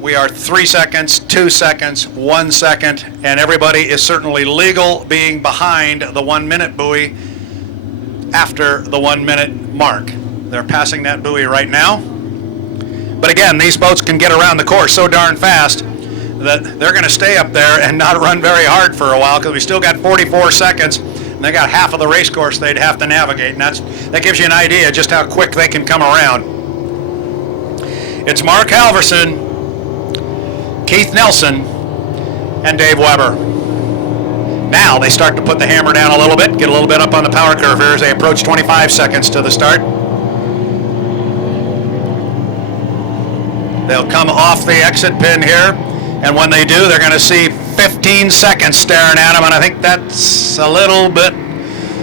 We are 3 seconds, 2 seconds, 1 second, and everybody is certainly legal being behind the 1 minute buoy after the 1 minute mark. They're passing that buoy right now. But again, these boats can get around the course so darn fast that they're going to stay up there and not run very hard for a while, because we still got 44 seconds, and they got half of the race course they'd have to navigate, and that gives you an idea just how quick they can come around. It's Mark Halverson, Keith Nelson, and Dave Weber. Now they start to put the hammer down a little bit, get a little bit up on the power curve here as they approach 25 seconds to the start. They'll come off the exit pin here, and when they do, they're going to see 15 seconds staring at them, and I think that's a little bit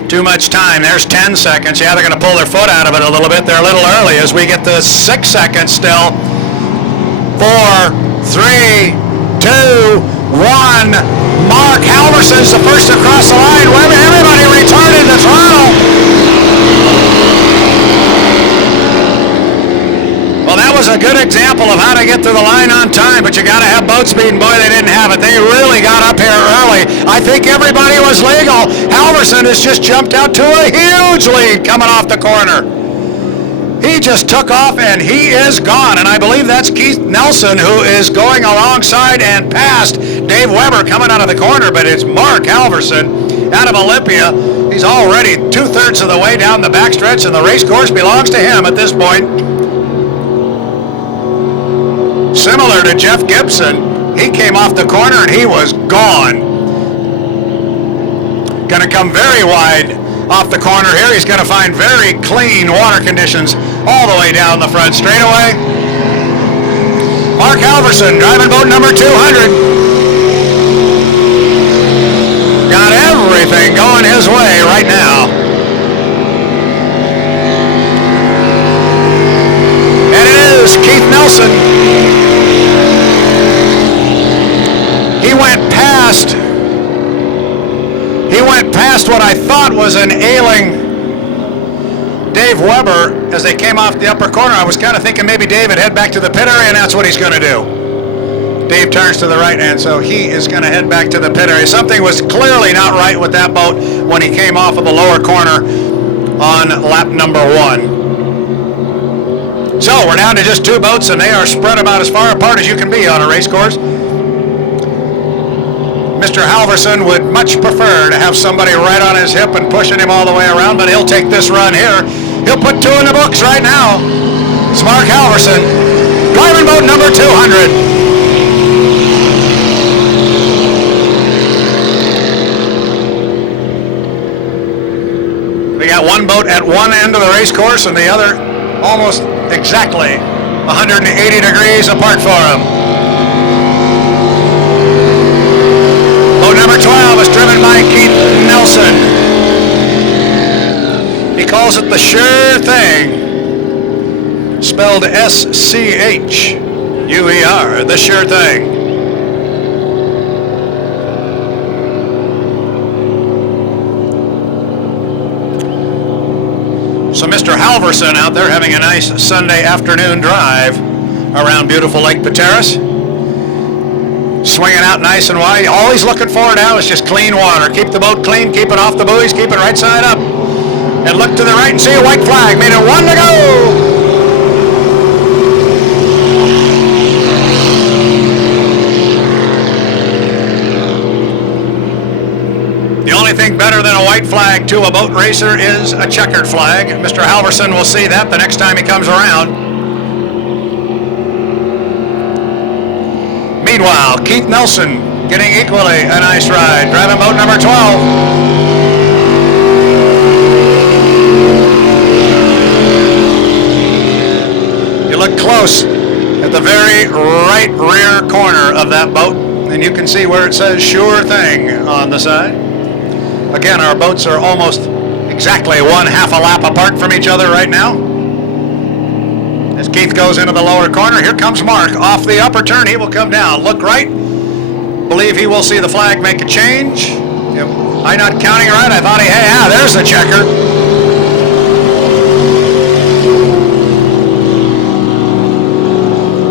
too much time. There's 10 seconds. Yeah, they're going to pull their foot out of it a little bit. They're a little early as we get to 6 seconds still. 4, 3, 2, 1. Mark Halverson's the first across the line. Everybody retarded the throttle. Well, that was a good example of how to get to the line on time, but you got to have boat speed, and boy, they didn't have it. They really got up here early. I think everybody was legal. Halverson has just jumped out to a huge lead coming off the corner. He just took off and he is gone, and I believe that's Keith Nelson who is going alongside and past Dave Weber coming out of the corner, but it's Mark Halverson out of Olympia. He's already 2/3 of the way down the backstretch, and the race course belongs to him at this point. Similar to Jeff Gibson, he came off the corner and he was gone. Going to come very wide off the corner here. He's going to find very clean water conditions all the way down the front straightaway. Mark Halverson driving boat number 200. Got everything going his way right now. And it is Keith Nelson. He went past what I thought was an ailing Dave Weber as they came off the upper corner. I was kind of thinking maybe Dave would head back to the pit area, and that's what he's going to do. Dave turns to the right, and so he is going to head back to the pit area. Something was clearly not right with that boat when he came off of the lower corner on lap number 1. So we're down to just 2 boats, and they are spread about as far apart as you can be on a race course. Mr. Halverson would much prefer to have somebody right on his hip and pushing him all the way around, but he'll take this run here. He'll put 2 in the books right now. It's Mark Halverson, driving boat number 200. We got one boat at one end of the race course and the other almost exactly 180 degrees apart for him. Boat number 12 is driven by Keith Nelson. He calls it the Sure Thing, spelled S-C-H-U-E-R, the Sure Thing. So Mr. Halverson out there having a nice Sunday afternoon drive around beautiful Lake Pateros. Swinging out nice and wide. All he's looking for now is just clean water. Keep the boat clean, keep it off the buoys, keep it right side up. And look to the right and see a white flag. Made it 1 to go. The only thing better than a white flag to a boat racer is a checkered flag. Mr. Halverson will see that the next time he comes around. Meanwhile, Keith Nelson getting equally a nice ride, driving boat number 12. You look close at the very right rear corner of that boat, and you can see where it says Sure Thing on the side. Again, our boats are almost exactly 1/2 a lap apart from each other right now. As Keith goes into the lower corner, here comes Mark. Off the upper turn, he will come down. Look right. Believe he will see the flag make a change. Am I not counting right? I thought there's the checker.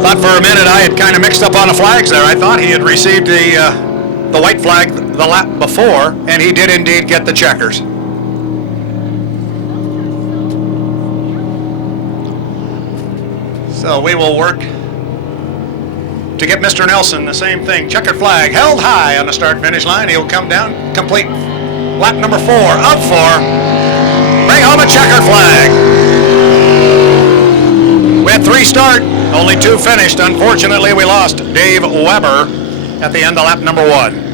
Thought for a minute I had kind of mixed up on the flags there. I thought he had received the white flag the lap before, and he did indeed get the checkers. So we will work to get Mr. Nelson the same thing. Checkered flag held high on the start-finish line. He'll come down, complete lap number 4 of 4. Bring home a checkered flag. We had 3 start, only 2 finished. Unfortunately, we lost Dave Weber at the end of lap number 1.